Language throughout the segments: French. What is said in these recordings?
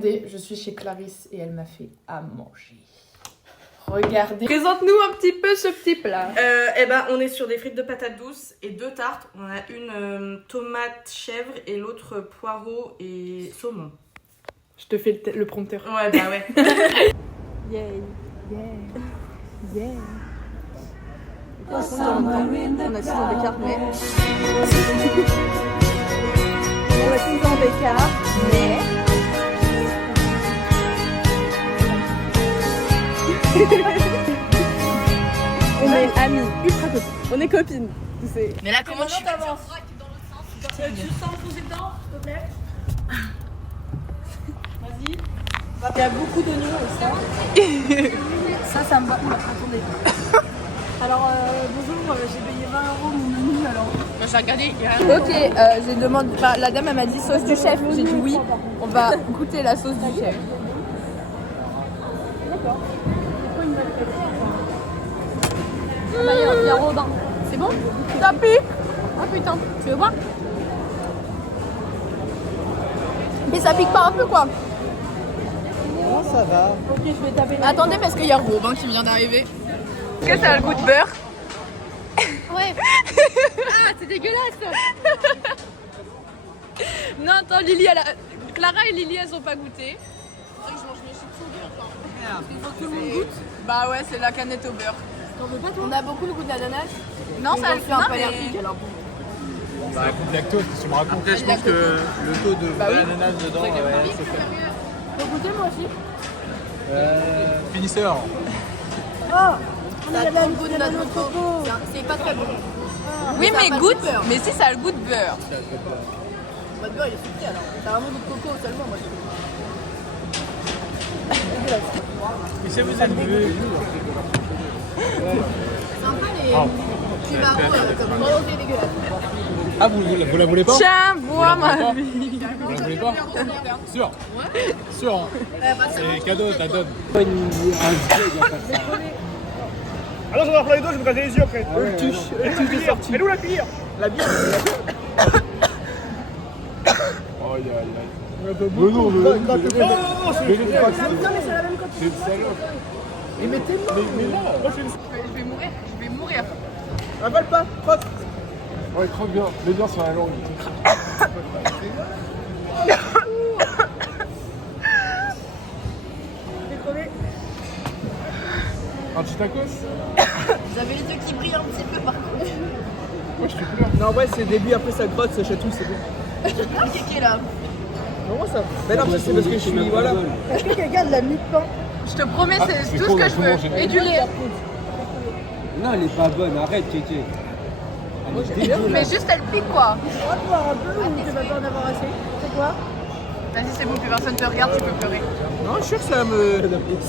Regardez, je suis chez Clarisse et elle m'a fait à manger. Regardez. Présente-nous un petit peu ce petit plat. Eh ben, on est sur des frites de patates douces et 2 tartes. On a une tomate chèvre et l'autre poireau et saumon. Je te fais le prompteur. Ouais, bah ouais. Yeah. On a 6 ans d'écart, mais... On a 6 ans d'écart, mais... On est amis, ultra copines. On est copines. Mais là, comment tu t'avances? Tu sens poser dedans, s'il te plaît? Vas-y. Il y a beaucoup d'oignons aussi. Ça me va. Attendez. Alors, bonjour, j'ai payé 20 € mon menu, alors... Moi, j'ai regardé. Ok, j'ai demandé... Enfin, la dame, elle m'a dit sauce du chef. J'ai dit oui, on va goûter la sauce du chef. D'accord. Il y a Robin. C'est bon? Ça pique. Ah putain, tu veux voir? Mais ça pique pas un peu quoi? Non, ça va. Ok, je vais taper. Attendez, parce qu'il y a Robin qui vient d'arriver. Est-ce que ça a le goût de beurre? Ouais. Ah, c'est dégueulasse. Non, attends, Lily, Clara et Lily, elles ont pas goûté. C'est vrai que je mange mes chips au beurre, parce qu'il faut que tout le monde goûte. Bah ouais, c'est la canette au beurre. T'en veux pas, toi? On a beaucoup le goût de l'ananas. Non, ça le fait un peu allergique, alors bon. Bah, un coup de lactose, si tu me racontes. Après, je pense que le taux de l'ananas dedans, ouais, c'est fait. Faut goûter, moi aussi? Finisseur. Oh, on a le goût de notre coco. C'est pas très bon. Oui, mais goûte. Mais si, ça a le goût de beurre. Le beurre, il est sucré alors. Ça a vraiment le goût de coco seulement, moi je trouve. Mais si vous êtes vu. Sympa les marrons comme vraiment c'est dégueulasse. Ah, vous la voulez pas? Tiens, bois ma vie. Vous la voulez pas? Sûr? Ouais. Sûr, hein? C'est cadeau, ta donne. Alors je vais faire les deux, je vais me gratter les yeux après. Le tuche est sorti. Mais où la cuillère? La bière. Oh, aïe, aïe. Mais non, Non, c'est... mais c'est pas ça. Non mais c'est la même quantité. C'est une salope. Mais mettez-moi. Mais non. Moi je fais Je vais mourir. avale pas, croque. Ouais, croque bien. Mets bien sur la langue. Un petit tacos? Vous avez les yeux qui brillent un petit peu par contre. Moi, je suis plein. Non, ouais, c'est début, après ça grotte, ça chatouille, c'est bon. J'ai bien le kéké là. Comment ça? Mais non, c'est parce que je suis. Voilà. Est-ce que quelqu'un de la mie de pain? Je te promets, c'est c'est tout trop, ce que là, je tout le monde, veux. j'ai Et du lait. Non, elle est pas bonne, arrête, Kéké. Mais juste elle pique quoi. Tu vas boire un peu ou tu vas pas en avoir assez? C'est quoi? Vas-y, c'est bon, plus personne te regarde, tu peux pleurer. Non, je suis sûr que ça me.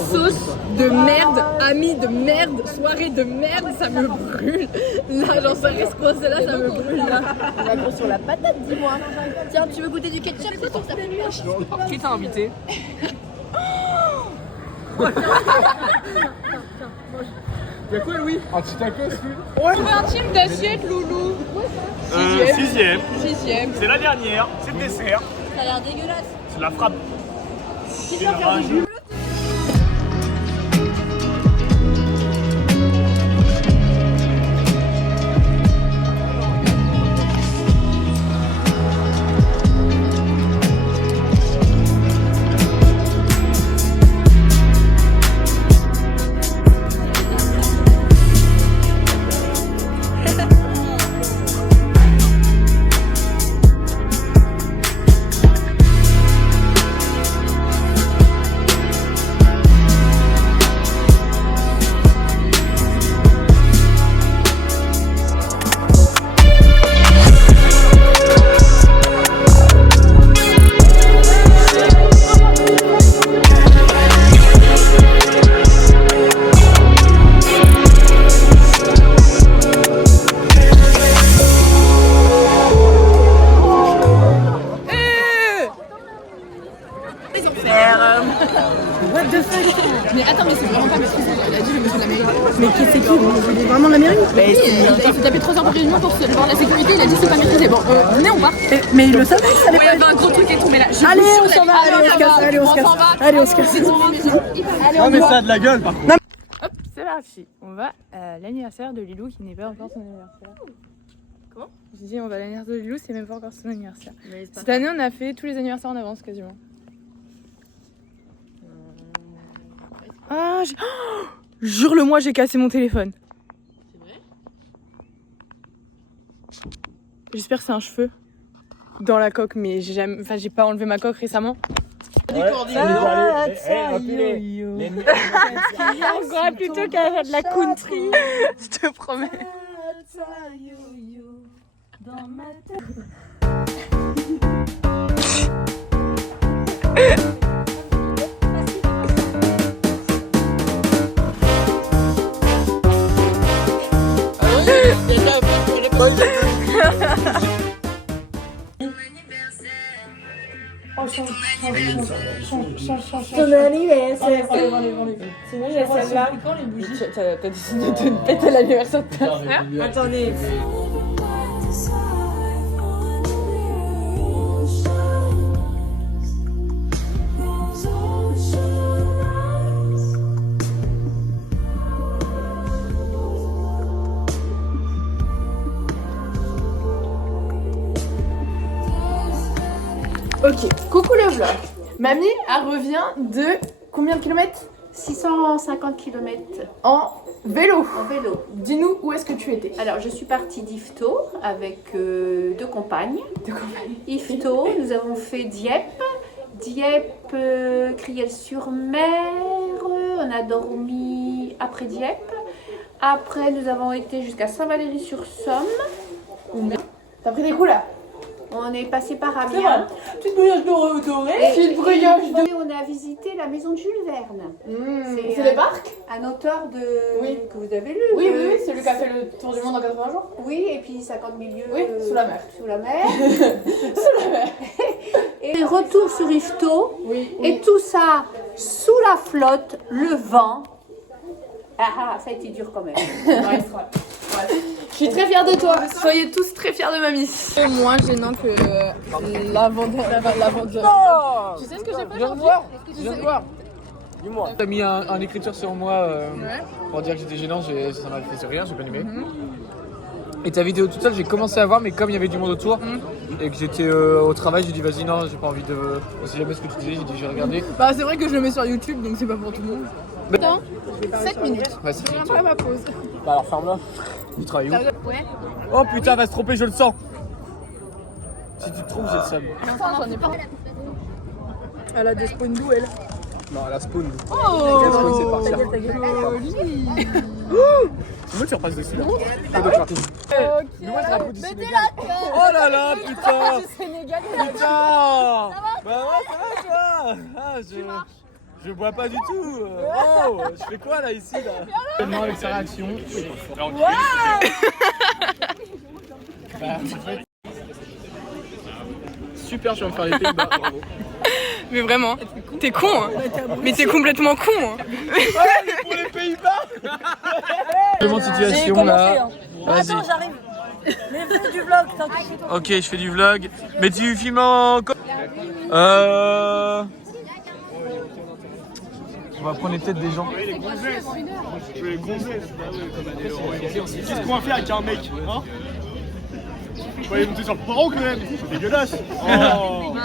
Sauce de merde, amis de merde, soirée de merde, ça me brûle. Là, j'en sais coincé là, ça me brûle là. On a gros sur la patate, dis-moi. Tiens, tu veux goûter du ketchup? C'est pour ça que Qui t'a invité? Y'a quoi, Louis? Un petit tacos, lui? trouver un type d'assiette, loulou. Sixième. Sixième. C'est la dernière, c'est le dessert. Ça a l'air dégueulasse. C'est la frappe. Qui va faire du réunion pour voir la sécurité, il a dit c'est pas maîtrisé. Bon, venez, on part. Mais il le savait que ça allait Ouais, il y avait un gros truc et tout, mais là, Allez, on s'en va, allez, on se casse, allez, on se casse. Allez, on se casse. Non, mais ça a de la gueule par contre. Hop, c'est parti. On va à l'anniversaire de Lilou qui n'est pas encore son anniversaire. Comment? J'ai dit on va à l'anniversaire de Lilou, c'est même pas encore son anniversaire. Cette année, on a fait tous les anniversaires en avance quasiment. Ah, jure-le-moi, j'ai cassé mon téléphone. C'est vrai? J'espère que c'est un cheveu dans la coque, mais j'ai pas enlevé ma coque récemment. Encore plutôt qu'à faire de la country, je te promets. Ton anniversaire. Sinon, j'ai celle-là. T'as décidé de te péter l'anniversaire de ta sœur. Attendez. Ok, coucou le vlog. Mamie, elle revient de combien de kilomètres? 650 km En vélo. en vélo. Dis-nous où est-ce que tu étais. Alors, je suis partie d'Yvetot avec deux compagnes. Yvetot, nous avons fait Dieppe. Dieppe, Criel-sur-Mer. On a dormi après Dieppe. Après, nous avons été jusqu'à Saint-Valery-sur-Somme. T'as pris des coups là? On est passé par C'est vrai. Amiens. Petite brioche dorée. Et Petite brioche dorée. on a visité la maison de Jules Verne. C'est les barques? Un auteur Oui. que vous avez lu. Oui, celui qui a fait le tour du monde en 80 jours. Oui, et puis 50 000 lieues Oui, sous la mer. Sous la mer. Et retour sur Yvetot. Oui. Et tout ça sous la flotte, le vent. Ah, ça a été dur quand même. Je suis très fière de toi. Soyez tous très fiers de mamie. C'est moins gênant que l'avant-dernier. Tu sais ce que j'ai fait aujourd'hui? Je viens de voir. Dis-moi. T'as mis un écriture sur moi pour dire que j'étais gênant, ça m'a fait rire, j'ai pas aimé. Et ta vidéo toute seule, j'ai commencé à voir, mais comme il y avait du monde autour et que j'étais au travail, j'ai dit vas-y, non, j'ai pas envie de. On sait jamais ce que tu disais, j'ai dit je vais regarder. Bah, c'est vrai que je le mets sur YouTube donc c'est pas pour tout le monde. Attends, 7 minutes. Ouais, c'est fini. Après ma pause. Bah alors ferme-la. Il travaille où? Oh putain, va se tromper, je le sens. Si tu te trompes, j'ai le seum. J'en ai pas. Elle a des spawns d'où elle? Non, la spawn. Oh, c'est parti. C'est moi qui repasse dessus là. Dis-moi le drapeau du Sénégal. Oh là là, putain. Putain. Bah ouais, ça va toi. Ah, je bois pas du tout. Oh, je fais quoi là ici là? Seulement avec sa réaction. Super, je vais me faire les Pays-Bas. Bravo. Mais vraiment, t'es con, hein. Mais t'es complètement con, hein. Pour les Pays-Bas. Comment situation là? Vas-y. Attends, j'arrive. Mais fais du vlog, t'inquiète. Ok, je fais du vlog. Mais tu filmes en... On va prendre les têtes des gens. Qu'est-ce qu'on va faire avec un mec, hein? On va aller monter sur le paro quand même, c'est dégueulasse. Oh.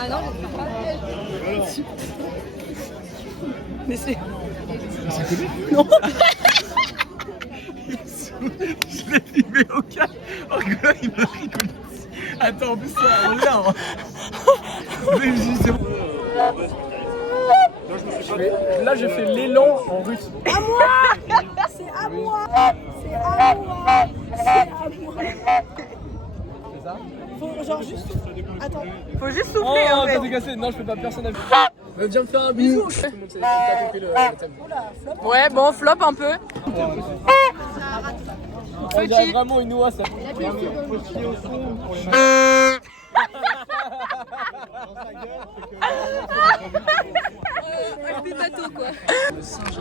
Mais c'est... Non. Je l'ai filmé au cas. Oh gars, il me rigole. Attends, en plus ça, on l'a. C'est bon. Là, j'ai fait l'élan en russe. À moi. C'est à moi. C'est à moi. C'est à moi. C'est ça? Faut genre juste... Attends. Faut juste souffler, en fait. T'as dégassé. Non, je fais pas personne à vue. Viens me faire un bisou. Ouais, bon, flop un peu. On dirait vraiment une oie, ça.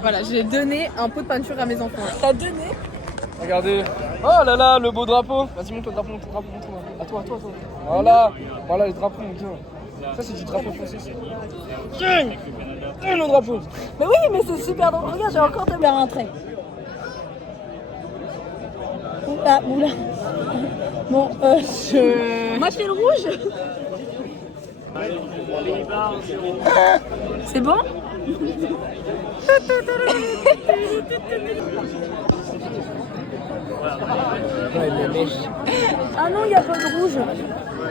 Voilà, j'ai donné un pot de peinture à mes enfants. T'as donné? Regardez. Oh là là, le beau drapeau. Vas-y, monte le drapeau, monte-moi. À toi. Voilà, voilà les drapeaux, mon Dieu. Ça, c'est du drapeau français. Tiens, le drapeau. Mais oui, mais c'est super drôle. Regarde, j'ai encore de faire un trait. Oula. Bon, moi, je fais le rouge. C'est bon? Ah non, il n'y a pas de rouge.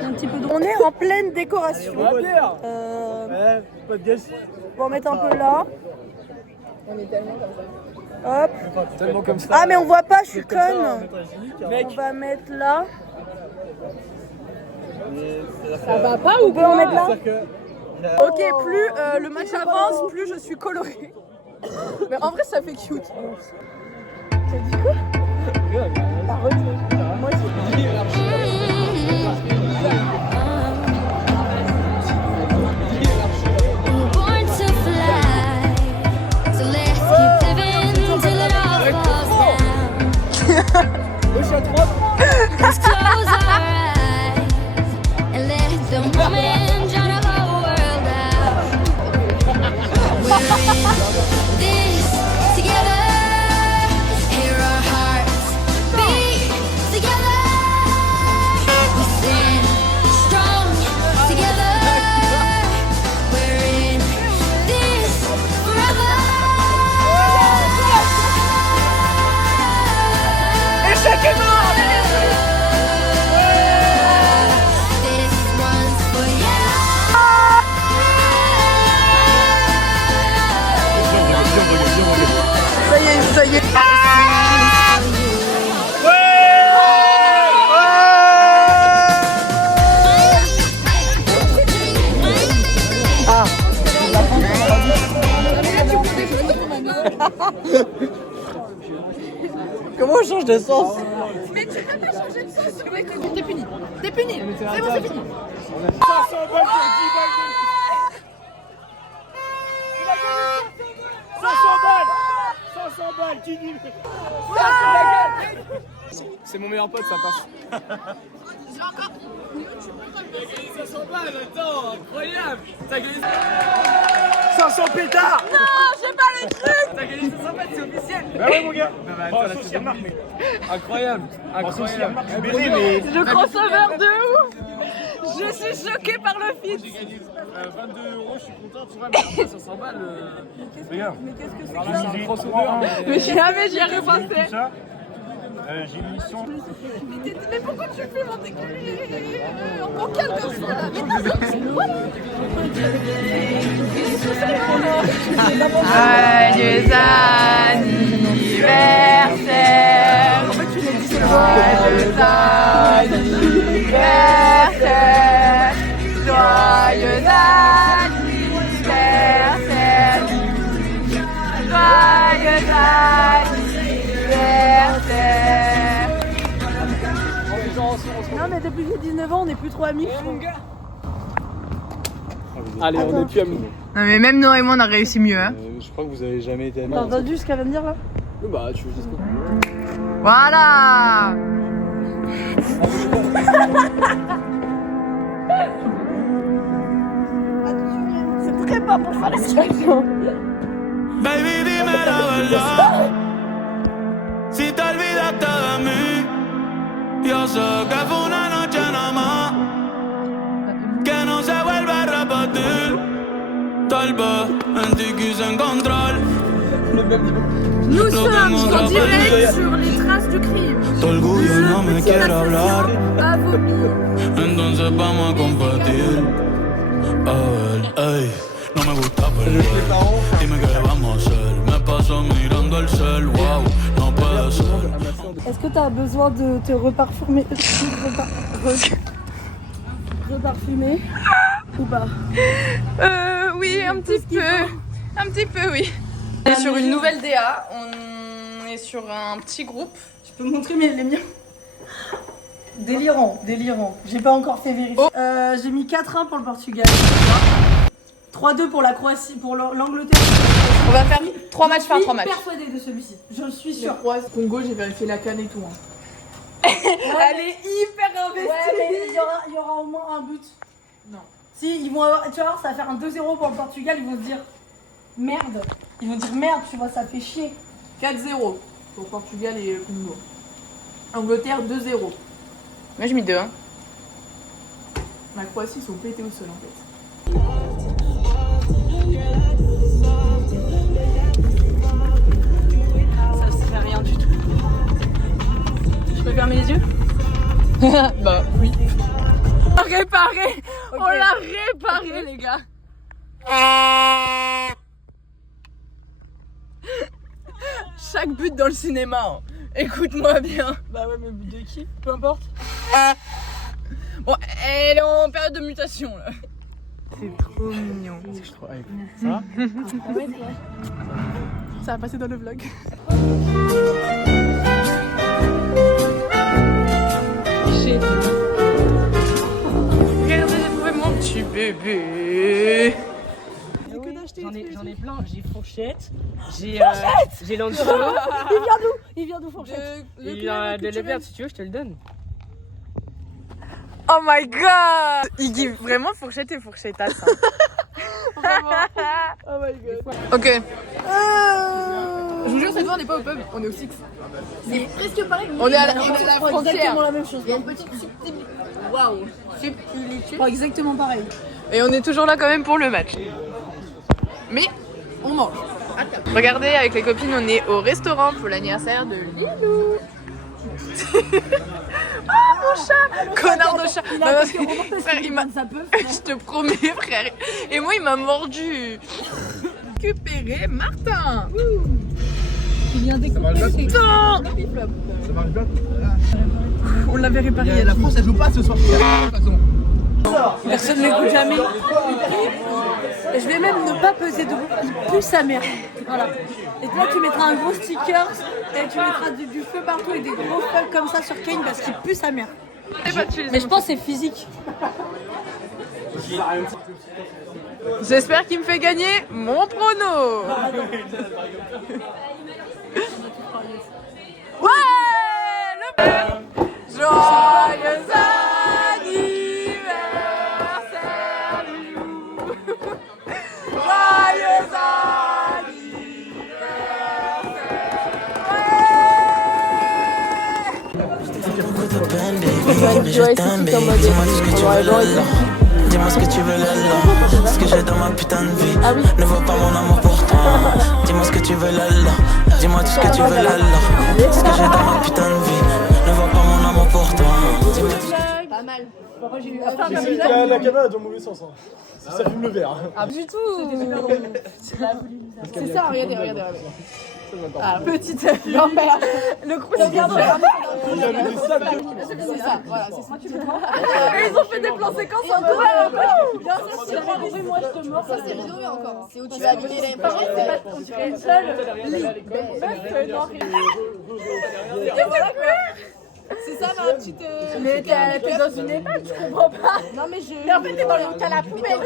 Un petit peu de... On est en pleine décoration. Pas de guess. On va mettre un peu là. On est tellement comme ça. Hop. Tellement comme ça. Ah mais on voit pas, je suis conne. Mec. On va mettre là. Ça va pas On ou peut en mettre là. Ok, plus le match avance, plus je suis colorée. Mais en vrai, ça fait cute. T'as dit quoi? T'as redit. Moi aussi. Let's close our eyes and let the moment drown the whole world out. We're in this together. Hear our hearts beat together. We stand strong together. We're in this forever. Ça y est. Comment on change de sens? Mais tu peux pas changer de sens, c'est vrai que t'es puni. T'es puni. C'est bon, c'est fini. 500 balles pour 10 balles de... 500 balles, qui dit... C'est mon meilleur pote, ça passe. Je l'ai encore. 500 balles, attends, incroyable. T'as gagné 500 pétards. Non, j'ai pas les trucs. T'as gagné 500 balles, c'est officiel. Bah ouais mon gars. Bon, social marque, mais... Incroyable. Social marque, je suis baisé mais... Le crossover de ouf. Je suis choquée par le fit. J'ai gagné 22 €, je suis content, tu vois, mais après 500 balles... Regarde. Mais qu'est-ce que c'est Alors que là, ça? c'est un crossover. Mais jamais j'y ai repensé. Tout ça. J'ai une mission. Mais pourquoi tu fais mon décollé en bocal comme ça là? Mais non, c'est quoi là? Joyeux anniversaire. En fait, tu l'as dit, c'est joyeux anniversaire. Joyeux anniversaire. Joyeux anniversaire. Non mais depuis que j'ai 19 ans, on n'est plus trop amis. Allez, on est plus amis. Non mais même Noah et moi on a réussi mieux hein. Je crois que vous avez jamais été amis. T'as entendu ce qu'elle vient de dire là? Bah, tu veux juste quoi? Voilà. C'est très pas pour faire les situations. Baby, dime la verdad. Si te olvidaste de mí, yo sé que fue una noche nada más, que no se vuelve a repetir. Tal vez en ti quise encontrar. Nous sommes en direct sur les traces du crime. Tu orgullo no me quiere hablar, A vomi. entonces vamos a competir. A ver, ey, no me gusta perder. Dime qué vamos a hacer. Me paso mirando el cel, wow, no puede ser. Est-ce que t'as besoin de te reparfumer? Reparfumer ou pas? Oui, un petit peu. Un petit peu, oui. On est sur une nouvelle DA. On est sur un petit groupe. Je peux montrer les miens? Délirant, délirant. J'ai pas encore fait vérifier. J'ai mis 4-1 pour le Portugal. 3-2 pour la Croatie, pour l'Angleterre. On va faire 3 matchs par 3 matchs. Je suis persuadée de celui-ci. Je suis sûre. Congo, j'ai vérifié la canne et tout. Elle est hyper investie. Ouais, mais il y aura au moins un but. Non. Si, ils vont avoir, tu vois, ça va faire un 2-0 pour le Portugal. Ils vont se dire merde. Ils vont dire merde, tu vois, ça fait chier. 4-0 pour Portugal et Congo. Angleterre 2-0. Moi, je mets 2. La Croatie, ils sont pétés au sol en fait. Ça se fait rien du tout. Je peux fermer les yeux? Bah oui. Réparé. Okay. On l'a réparé les gars. Chaque but dans le cinéma, hein. Écoute-moi bien. Bah ouais, mais but de qui? Peu importe. Bon, elle est en période de mutation là. C'est trop mignon. Je trouve avec ça. Ça va passer dans le vlog. Regardez, j'ai trouvé mon petit bébé. J'en ai plein. J'ai fourchette. J'ai Lancelot. Il vient d'où fourchette? Il vient de Leclerc, si tu veux, je te le donne. Oh my god! Il give vraiment fourchette et fourchettasse. Hein. Oh my god. Ok. Je vous jure, cette fois on n'est pas au pub, on est au Six. C'est presque pareil. On est à la frontière. Exactement la même chose. Il y a une petite subtilité. Waouh! Subtilité. Oh, exactement pareil. Et on est toujours là quand même pour le match. Mais on mange. Regardez, avec les copines, on est au restaurant pour l'anniversaire de Lilou. Oh mon chat! Connard de chat! Frère, il m'a... Je te promets, frère. Et moi, il m'a mordu. Récupérer Martin. Il vient d'écouter. Ça marche bien. On l'avait réparé. La France, elle joue pas ce soir. De toute façon. Personne ne l'écoute jamais. Et je vais même ne pas peser debout. Il pue sa mère. Voilà. Et toi, tu mettras un gros sticker et tu mettras du feu partout et des gros feux comme ça sur Kane parce qu'il pue sa mère. Mais je pense que c'est physique. J'espère qu'il me fait gagner mon prono. Ouais, le joyeux anniversaire Lilou. Joyeux Dis-moi ce que tu veux, Lala. Ce que j'ai dans ma putain de vie. Ne vois pas mon amour pour toi. Dis-moi ce que tu veux, Lala. Dis-moi tout ce que tu veux, Lala. Ce que j'ai dans ma putain de vie. Ne vois pas mon amour pour toi. Pas mal. La caméra est dans le mauvais sens. Ça fume le verre. Ah, du tout. C'est ça, regardez. Ah, petite grand-mère. Le coup, c'est bien. C'est ça, voilà, c'est ça. Ils ont fait des plans séquences encore. Bien sûr, si j'avais arrivé, moi je te mords. Ça, c'est rénové encore. C'est où tu vas habiller les parents. C'est pas on dirait une seule. C'est ça, ma petite. Mais t'es dans une EHPAD, tu comprends pas. Non, mais je. Mais en fait, t'es dans le cas la poubelle.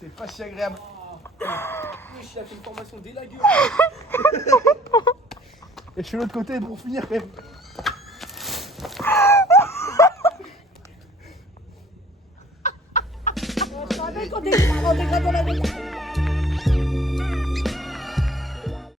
C'est pas si agréable. Je suis fait une formation dès la gueule. Et je suis de l'autre côté pour finir quand même.